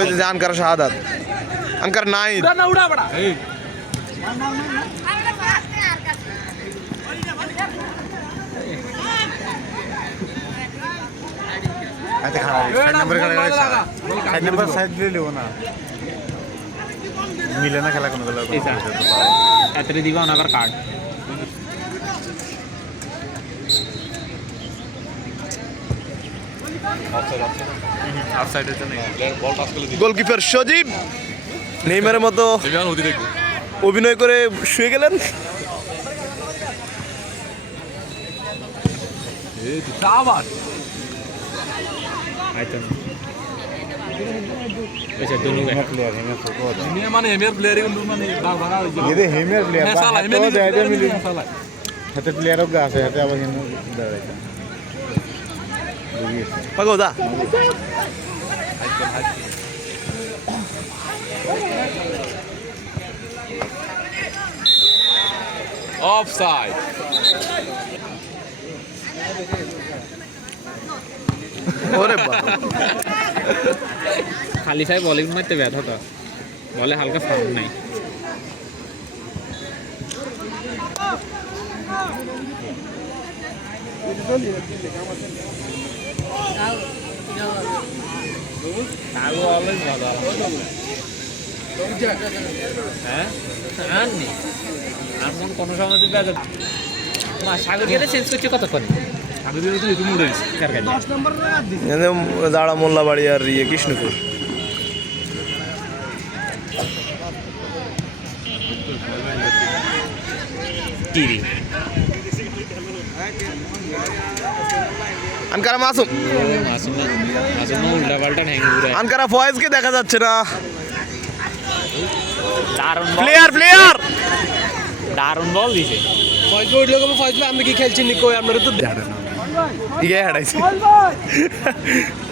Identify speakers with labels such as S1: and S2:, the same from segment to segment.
S1: ওই যে আনকার শাহাদাত। আনকার নাইন
S2: উড়া না উড়া বড়া। এই
S3: আচ্ছা মিলে না খেলা কোনো
S2: এতরে দিবা অনাবার কার্ড
S1: গোলকিপার সজীব নেইমারের মতো অভিনয় করে শুয়ে গেলেন?
S2: আচ্ছা
S3: প্লেয়ার হেমের
S2: মানে প্লেয়ার
S3: হেমের প্লেয়ার
S2: হ্যাঁ
S3: হাতে প্লেয়ারও আছে আবার
S1: দা
S2: অফসাইড
S1: ওরে বাবা।
S4: খালি সাহেব বলিং মারতে ব্যথা তো। বলে হালকা ফাউল নাই। অলওয়েজ হ্যাঁ আননি আর মন কোনো সময় তো ব্যথা মা সাগর গেলে চেঞ্জ করছে কতক্ষণে
S1: দাঁড়া মোল্লাবাড়ি আর ইয়ে কৃষ্ণপুর
S4: কি
S1: আনকারা মাসুম।
S4: না না
S1: আনকারা ফয়েজকে দেখা যাচ্ছে না।
S4: বল
S1: প্লেয়ার প্লেয়ার
S4: দারুণ বল দিছে।
S2: ফয়জ ভাই উঠলে ফয়জ আপনি কি খেলছেন নি? কই আপনারা তো
S1: ইয়ে হারাইছে।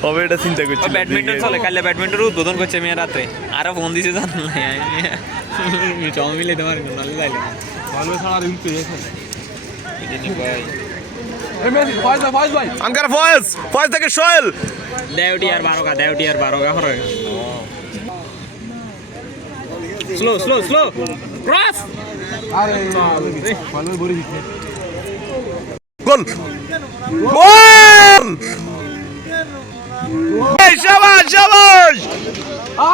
S1: হবে এটা চিন্তা করছি
S4: ব্যাডমিন্টন চলে কালে ব্যাডমিন্টন উদ্বোধন করছে মেয়ে রাত্রে। আরও ফোন দিছে জান নাই চম মিলে তোমার নালে যাইলে
S2: ফয়জ ছাড়া রিম পেয়ে গেছে
S4: এদিকে ভাই
S2: মেসি ফয়জ ফয়জ
S1: থেকে সোহেল।
S4: দেউটি আর বারোগা দেউটি আর বারোগা হরে। Slow slow slow cross
S1: goal. Goal! এই শাবাশ শাবাশ
S2: আ